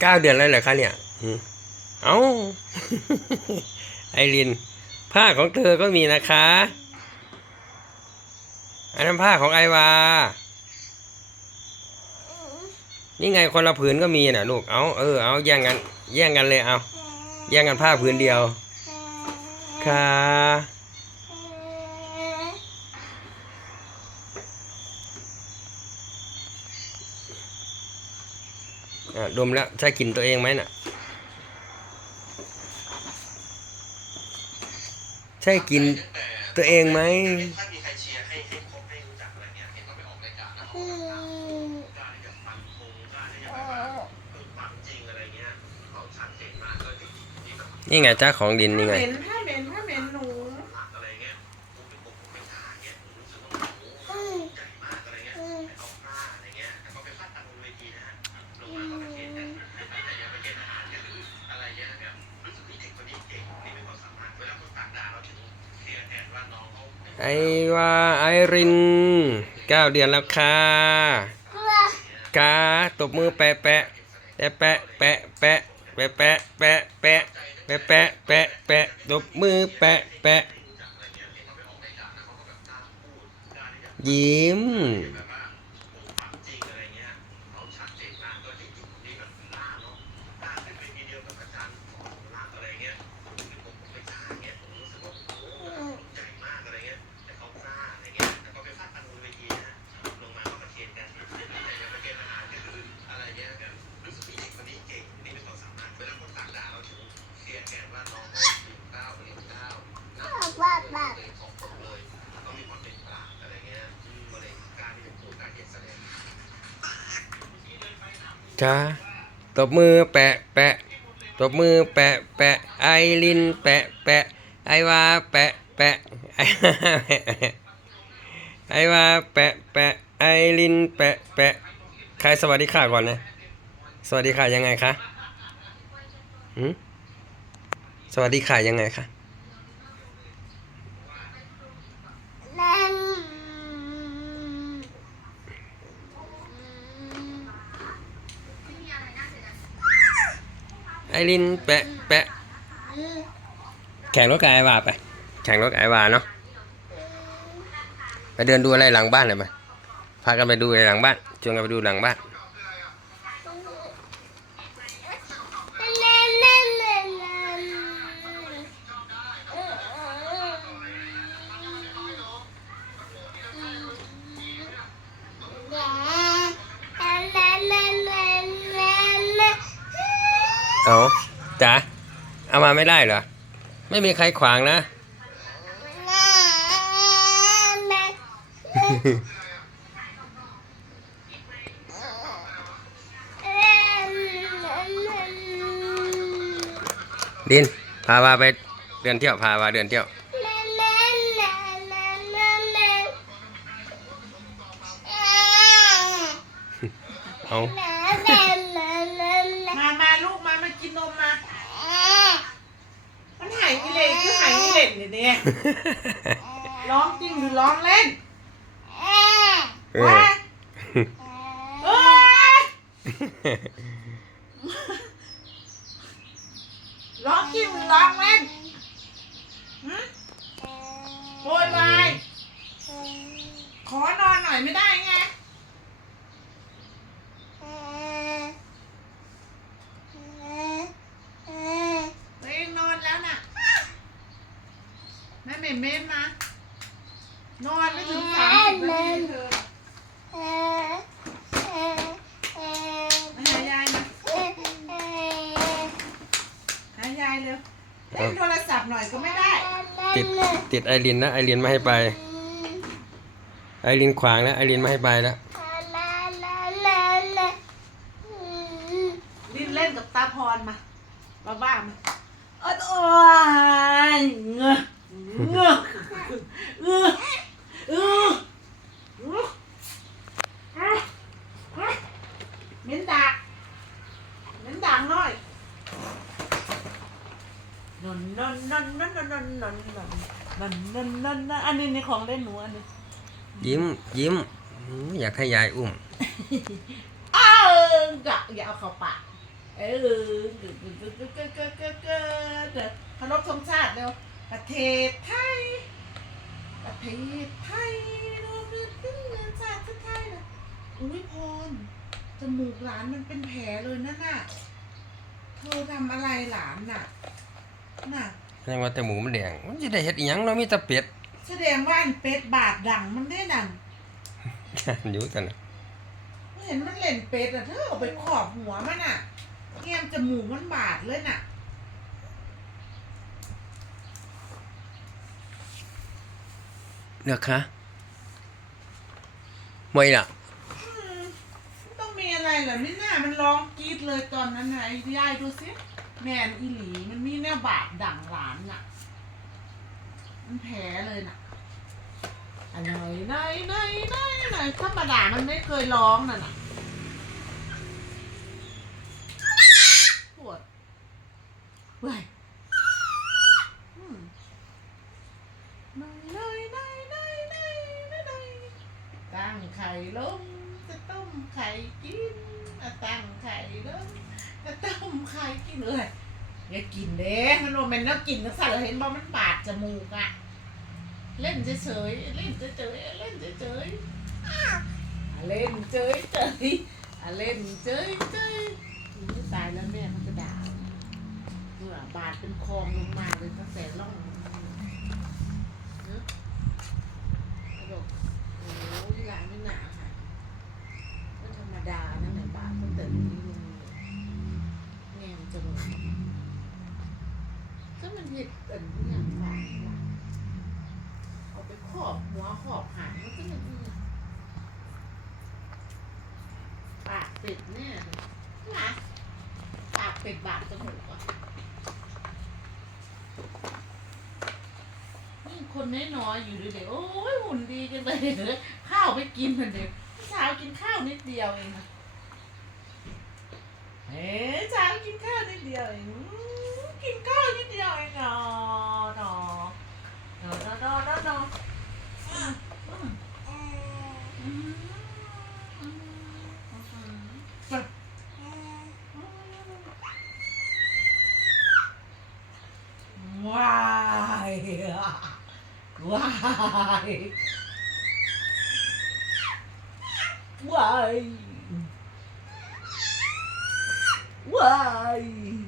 เก้าเดือนแล้วเหรอคะเนี่ยอืมเอ้าไอริน ผ้าของเธอก็มีนะคะอันนั้นผ้าของไอวา นี่ไงคนละผืนก็มีน่ะลูก เอาเออ เอาแย่งกัน แย่งกันเลยเอา แย่งกันผ้าผืนเดียว ค่ะ อะดมแล้วใช่กลิ่นตัวเองไหมน่ะ ใช่กลิ่นตัวเองไหมถ้ามีใครเชียร์ให้ให้คบให้รู้จักอะไรเงี้ยเห็นก็ไปออกรายการนะเขากล้าที่จะฟันธงกล้าที่จะแบบว่าเออฟังจริงอะไรเงี้ยเขาชัดเจนมากก็จริงๆที่แบบ นี่ไงจ้าของดินนี่ไง เห็นถ้ ไอว่าไอรินเก้าเดือนแล้วค่ะกาตบมือแปะแปะแปะแปะแปะแปะแปะแปะแปะแปะแปะแปะแปะแปะตบมือแปะแปะยิ้ม จ้าตบมือแปะแปะตบมือแปะแปะไอรินแปะแปะไอวาแปะแปะไอวาแปะแปะไอรินแปะแปะใครสวัสดีค่ะก่อนนะสวัสดีค่ะยังไงคะสวัสดีค่ะยังไงคะไอ รินแปะแปะแข่งรถกับไอวาไป แข่งรถกับไอวาเนาะไปเดินดูอะไรหลังบ้านเลยไหมพากันไปดูอะไรหลังบ้านชวนกันไปดูหลังบ้าน เอาจ๋าเอามาไม่ได้เหรอ ไม่มีใครขวางนะ ดิน พาวาไปเดินเที่ยว พาวาเดินเที่ยว เอามามาลูกมามากินนมมา มันหายกิเลสคือหายกิ เลสเนี่ยเนี่ยร้องจริงหรือร้องเล่นเออว้าเอ้ยร้องจริงหรือร้องเล่นหืมโวยวายขอนอนหน่อยไม่ได้ไง ตัวเองนอนแล้วน่ะ แม่เมเม้นมานอนไม่ถึงสามสิบนาทีเธอมาหายายมาหายายเร็วเล่นโทรศัพท์หน่อยก็ไม่ได้ ติดติดไอรินนะไอรินไม่ให้ไป ไอรินขวางแล้วไอรินไม่ให้ไปแล้วลิ้นเล่นกับตาพรมาบ้าบ้ามาโอ้ยโอ้ย เงอะเงอะเงอะเออเหม็นดักเหม็นดังน่อยนนนนนนนนนนนนนนนนนนอันนี้ในของเล่นหนูอันนี้ยิ้มยิ้มอยากให้ยายอุ้มอ้าวอย่าอย่าเอาเข้าปากเออเกิดเกิดเกิดเกิดเกิดเกิดเกิดเกิดเคารพธงชาติเร็ว ประเทศไทย ประเทศไทยเราเป็นขึ้นเงินชาติไทยนะอุ้ยพรจมูกหลานมันเป็นแผลเลยนั่นน่ะ เธอทำอะไรหลานน่ะ น่ะ ยังว่าแต่หมูมันแดง มันจะได้เฮ็ดอีหยังเนาะมีแต่เป็ด แสดงว่าอันเป็ดบาดดังมันได้นั่นอยู่กันน่ะเห็นมันเล่นเป็ดอะเธอเอาไปขอบหัวมันอะเงียมจมูกมันบาดเลยน่ะ เลือกคะไม่ล่ะมันต้องมีอะไรเหรอนี่น้ามันร้องกรีดเลยตอนนั้นนะไอ้ยายดูสิแมนอีหลีมันมีแนวบาดดังหลานน่ะ มันแผลเลยน่ะอันไหนไหนไหนไหนไหนธรรมดามันไม่เคยร้องน่ะน่ะปวดเว้ย มไข่กินเลยอย่ากินเด้มันโรแมนแล้วกินแล้วสั่นเห็นบ่มันบาดจมูกอะ เล่นเฉยๆเล่นเฉยๆเล่นเฉยๆอะเล่นเฉยๆอะเล่นเฉยๆอุ๊ยตายแล้วแม่มันก็ด่าเมื่อบาดเป็นคลองลงมาเลยตั้งแต่ร่องลงมาเนอะกระดกโอ้ยหลานไม่หนาค่ะก็ธรรมดานั่นแหละบาดตั้งแต่นี้ลงเลยแง่มจมู กก็มันเห็ดอันนี้อย่างหลานเอาไปขอบหัวขอบหางมันก็อย่างนี้ปากเป็ดเนี่ยนะปากเป็ดบาดจมูกอะนี่คนน้อยๆอยู่ด้วยเด็กโอ้ยหุ่นดีจังเลยเดี๋ยข้าวไปกินมันเด็กเช้ากินข้าวนิดเดียวเองนะ เอ๊ะจานกินข้าวนิดเดียวเองอืมกินข้าวนิดเดียวเองเนาะเนาะเนาะเนาะเนาะเนาะเนาะอืมอืมอืมอืมอืมอืม Why? Why? Why? Bye.